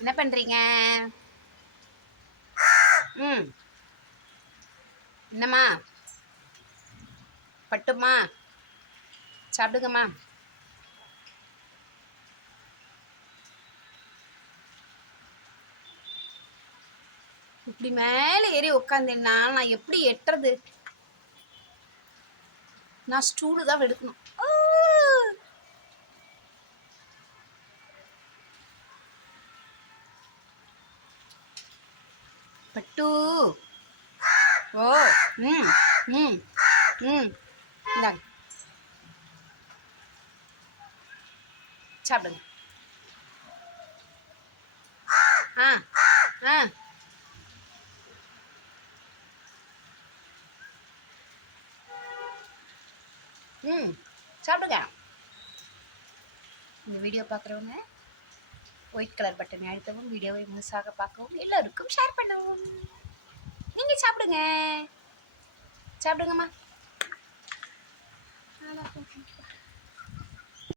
என்ன பண்ணுறீங்க ம். என்னம்மா? பட்டுமா? சாப்பிடுங்கம்மா. இப்படி மேலே ஏறி உட்காந்தேன்னா நான் எப்படி எட்டுறது? நான் ஸ்டூலு தான் எடுக்கணும் ஆ! பட்டு. ஓ ம் ம் ம். இந்தாங்க. சாப்பிடுங்க. ஆ ஆ. ம் சாப்பிடுங்க. இந்த வீடியோ பார்க்குறவங்க ஒயிட் கலர் பட்டனை அழுத்தவும் வீடியோவை முழுசாக பார்க்கவும் எல்லோருக்கும் ஷேர் பண்ணவும். சாப்பிடுங்க. சாப்பிடுங்கம்மா.